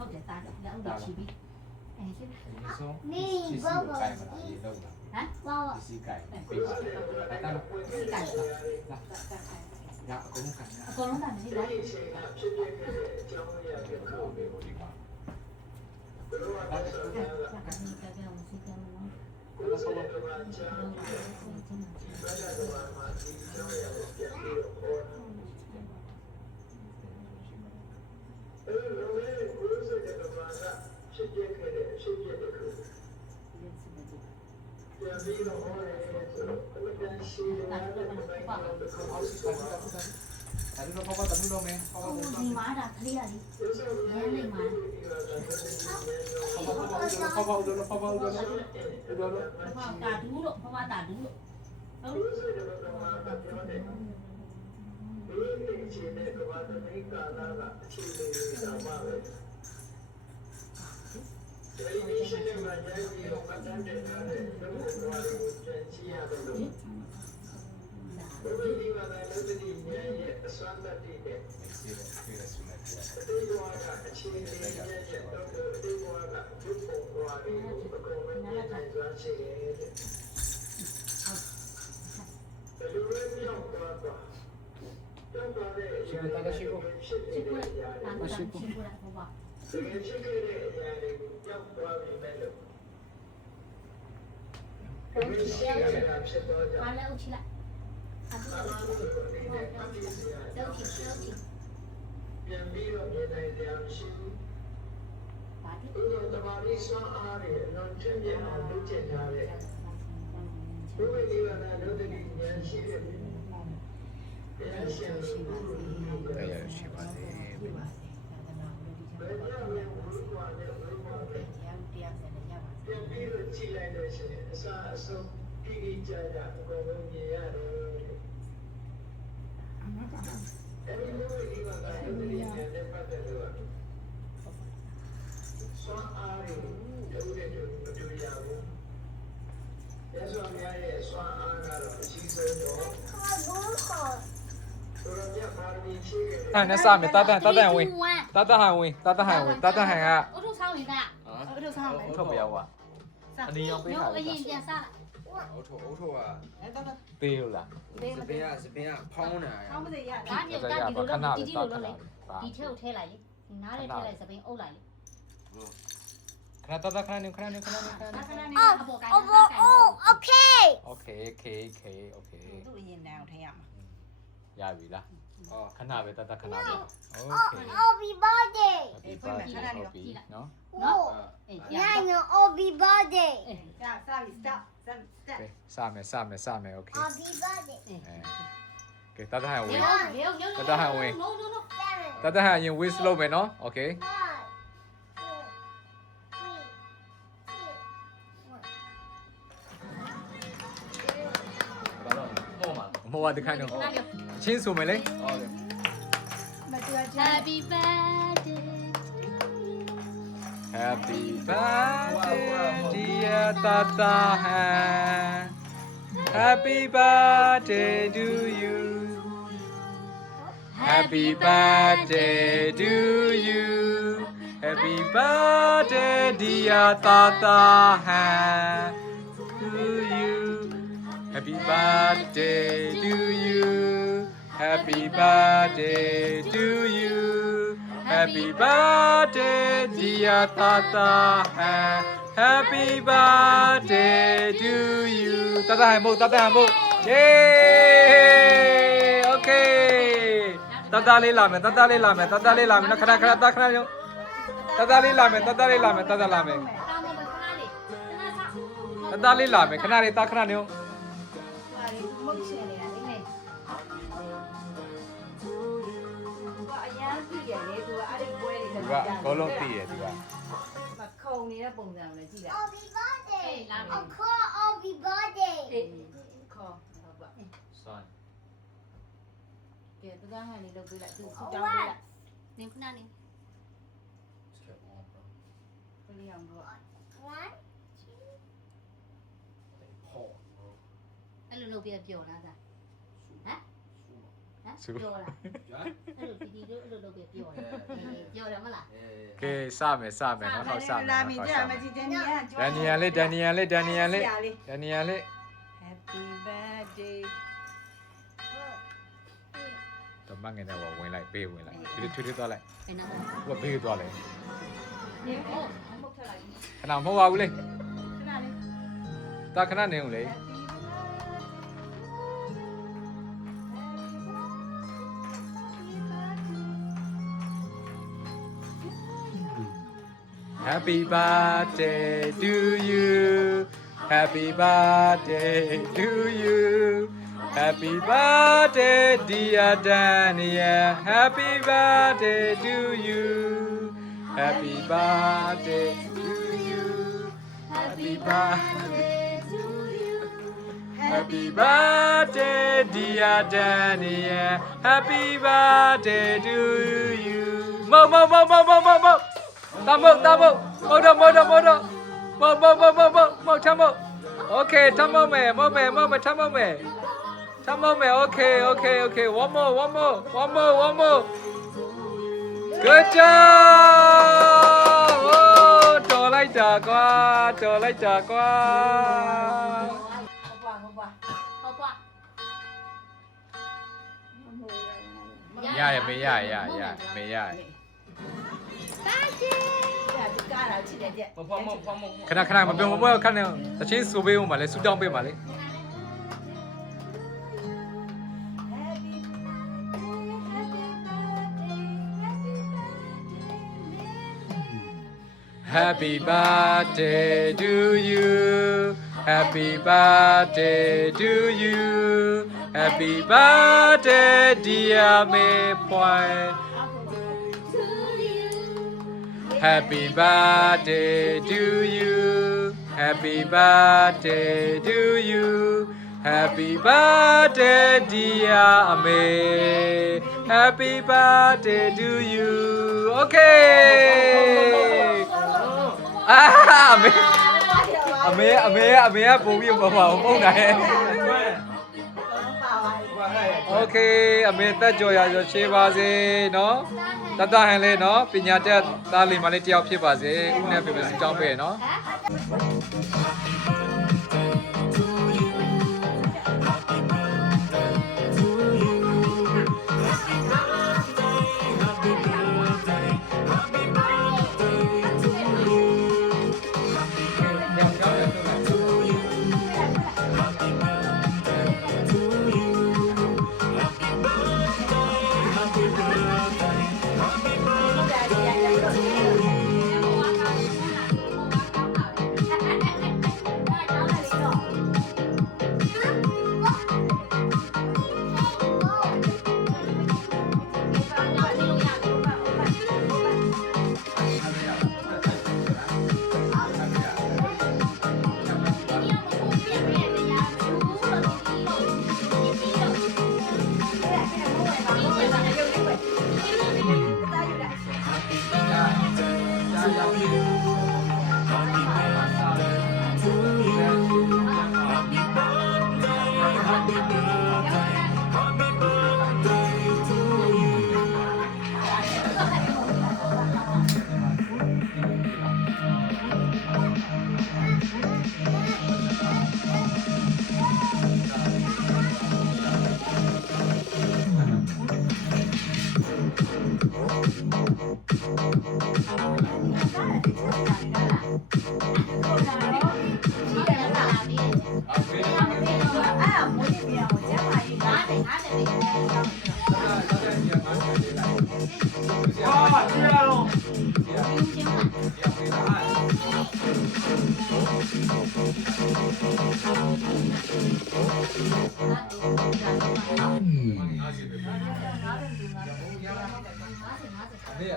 ဟုတ်တယ်တားလက်ဥချီပြီးရှင်း နေဘောဘောကိုင်မလားရေတော့လား ဟမ်ဘော ဒီစီကိုင်ပေးပါလားတာစီကိုင်ရအကုန်ကန်ရ အကုန်လုံးတာမရှိလား ဖြစ်ဖြစ်အကြောင်းရတဲ့ကိုပဲဒီပါဘယ်လိုလဲဆိုတော့ဒီကကမရှိကမနော်ကိုယ်စေကဘာချာဘယ်လိုလဲမှာဒီကြောင်းရတဲ့ပြန်ပြီးတော့ခေါ်ကိုယ်စေကဘာကဖြစ်ဖြစ်ခဲ့တဲ့ဖြစ်ဖြစ်တဲ့ကိုပြန်ပြီးတော့ဟောတယ်ဆိုတော့ဘယ်လိုရှိလဲဘာလို့လဲဆိုတော့ဒါတို့တော့ဘာလို့လဲဘာလို့လဲ ဒီမားတာခလေးရလေးရမ်းနေမှာ ဘာတာဒူးလို့ဘာတာဒူးလို့ဟုတ်ဒီရှင်မှာရိုက်ပြီးတော့မှတ်တမ်းတင်ထားတဲ့ဘုရားတော်ကိုပြန်ကြည့်ရတယ်လို့ဘုရားဒီမှာလည်းတတိယရဲ့အစွမ်းတတိနဲ့ဒီကွာကအခြေအနေရဲ့တော့ဒီကွာကဒုက္ခကွာပြီးအကုန်လုံးနဲ့နိုင်စွာရှိတယ်တဲ့ဘယ်လိုလဲပြောင်းသွားတော့ရှင်တာကရှိကိုဖြစ်နေတဲ့ຢာတွေ ရှိကိုလာဘောပါ တကယ်ဖြစ်ခဲ့တဲ့အရာတွေကိုကြောက်သွားပြီမဲ့လို့ဘယ်ရှိရတာဖြစ်တော့ကြောင့် အားလည်းဥချီလိုက်အားလည်းဥချီလိုက်တော့ချီတော့ချီ ပြန်ပြီးတော့မြင်နိုင်ကြမရှိဘူး ပါတိ ဒီလိုတမားလေးစွမ်းအားတွေအလွန်ချမ်းမြေ့အောင်လုပ်ကျင်ထားတဲ့ဘုရားဒီကနေ့လုပ်တဲ့ဉာဏ်ရှိတဲ့တရားရှင်ရှိပါစေတရားရှိပါစေဘယ်ကြောင့်လဲဘုရားနဲ့ဘုရားနဲ့ပြန်ပြီးတော့ကြည့်လိုက်လို့ရှိရင်အစားအဆုံးတိတိကျကျအကုန်လုံးမြင်ရတယ်အဲဒီလိုဒီမှာကလုပ်တဲ့ဉာဏ်နဲ့ပတ်သက်လို့စွမ်းအားတွေတူတဲ့တူမတူရဘူးရသော်များရဲ့စွမ်းအားကတော့အရှိဆုံးတော့ဆိုတော့မြတ်ပါရမီရှိခဲ့တယ် အဲ့နဲ့စမယ်တတ်ဝင်တတ်ဟန်ဝင်က အထုဆောင်နေတာအထုဆောင်လေ ထုတ်ပြောက်อ่ะအနီရောင်ပေးထား အရင်ပြန်စားလိုက် အော်ထိုက ပေးလို့လား စပင်းကဖောင်းတာ ဒါမြုပ်တာဒီလိုလုပ်တီတီလိုလုပ်လေဒီထဲကိုထဲလိုက်လေဒီနားထဲထဲလိုက်စပင်းအုပ်လိုက်လေ ခဏတတ်ခဏနေခဏနေအပေါ်ကိုင်း โอเคโอเค သူ့အရင်တန်းကိုထည့်ရမှာ ရပြီလား အော် ခဏပဲတတ်ခဏပဲโอเค Happy birthday နော် နော်အေးရ Nano Happy birthday ကြာစပြီ stop စမယ်โอเค Happy birthday ကဲတတ်ဟန်ဝင် no တတ်ဟန်ရင် wish လုပ်မယ်နော်โอเค မောပါတခါတော့ချင်းဆိုမယ်လေ ဟုတ်တယ် မတူအကျ Happy birthday Happy birthday dear Tata Han Happy birthday to you Happy birthday to you Happy birthday dear Tata Han to you Happy birthday to you Happy birthday to you Happy birthday dear Tata Han Happy birthday to you Tata Han mo Yay Okay Tata လေးလာမယ်Tata လေးလာမယ်နော်ခဏTata လေးလာမယ်Tata လာမယ် တာမခဏလေးခဏစား Tata လေးလာမယ်ခဏလေးတာခဏနေအောင် ပါလေမုတ်ရှင်နေတာနည်းနည်းသူကအရန်ပြည့်ရလေသူကအဲ့ဒီပွဲတွေ ဒီကအကုန်လုံးသိတယ်ဒီက မခုံနေတဲ့ပုံစံကိုလည်းကြည့်လိုက် Happy birthday အေးလာမယ် Uncle Happy birthday ခေါ်ဟုတ်ပါ စွမ်း ကဲတသားဟန်လေးလုပ်ပေးလိုက်သူဆူတောင်းပေးလိုက် နေခဏနေ ပြလျောင်တော့ One အဲ့လိုလုပ်ပြပျော်လားသာဟမ်ပျော်လားအဲ့လိုတီတီတို့အဲ့လိုလုပ်ပြပျော်တယ်ပျော်တယ်မလား အေး เคสမယ်စမယ်နော်ဟောစမယ် လာ နော် မီ ဟော ကြ စ မ မယ် ကြည့်တဲ့နေရာ ဒန်နီယန်လေးဒန်နီယန်လေးဒန်နီယန်လေးဒန်နီယန်လေး Happy birthday တော့မငယ်တော့ဝင်လိုက်ပေးဝင်လိုက်ထွေးသွားလိုက် ဘယ်နာ သူကပေးသွားလိုက် နေဟုတ် မဟုတ်ထလိုက် ခဏမဟုတ်ပါဘူးလေ ခဏလေး တာခဏနေဦးလေ Happy birthday to you. Happy birthday to you. Happy birthday, dear Daniel. Happy birthday to you. Happy birthday to you. Happy birthday to you. Happy birthday, dear Daniel. Happy birthday to you. Mo. Tamo. Mo. Tamo. Okay, tamo me. Tamo me. Okay. One more. Good job. Oh, တော်လိုက်တာကွာ ဟုတ်ပါ ရရမေရမေရ ဒီကားလာချစ်တယ်ကြ ခဏမပြောမပွဲခဏတချင်းဆိုပေးဦးမှာလေဆူတောင်းပေးမှာလေ Happy birthday to you. Happy birthday to you. Happy birthday, dear May Point. Happy birthday to you. Happy birthday to you. Happy birthday, dear May. Happy birthday to you. Okay. အမေကပုံပြီးမပါဘူးပုံနိုင်โอเคအမေတက်ကြော်ရရှေးပါစေเนาะတတဟန်လေးเนาะပညာတတ်သားလေးမလေးတယောက်ဖြစ်ပါစေဦးနဲ့ပြပြစတောင်းပေးเนาะ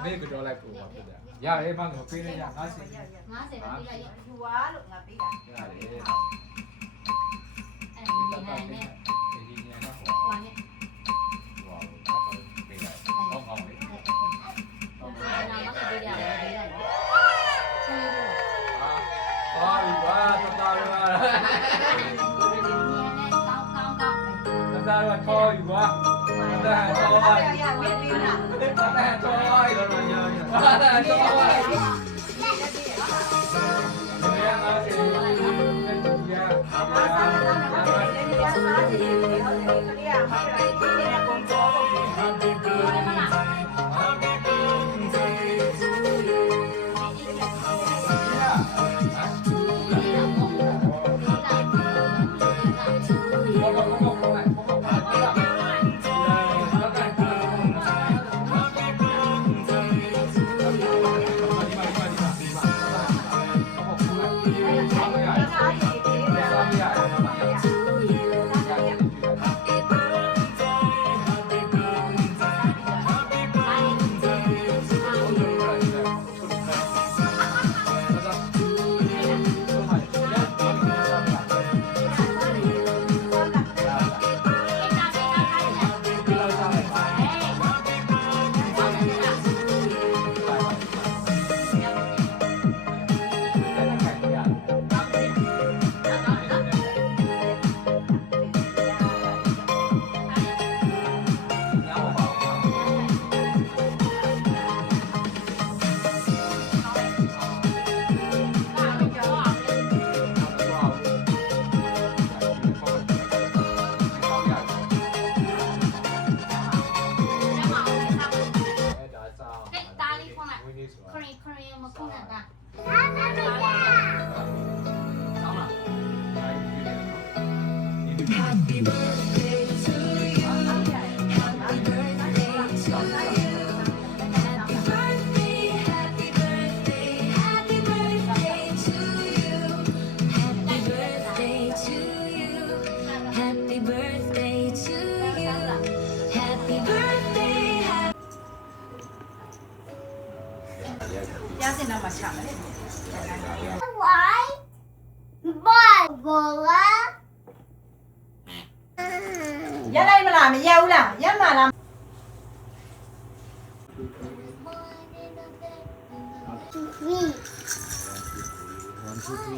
အမေကတော့လိုက်ပို့ပါဖြစ်တယ်။ရတယ်မငါပေးလိုက်ရ50 50ပဲပြလိုက်ရ ယူွားလို့ငါပေးတာ ရတယ်။ အဲ့ဒီဟန်နဲ့ ဒီညကတော့ ဟိုနဲ့ ဟောတော့ပေးလိုက်။ဟောကောင်းလေ နာမကပေးရတယ်ပေးလိုက် ။ဟာပြီကွာတသားရပါလား ကောင်း ။တသားရခေါ်ယူကွာ။တသားခေါ် ရရဝေးပေးတာ တသားခေါ်ရတော့ရရ ပြားစင်တော့မှချမယ်လေ Why? Boy, boy. ရက်လိုက်မလားမရက်ဘူးလားရက်မှာလား Three.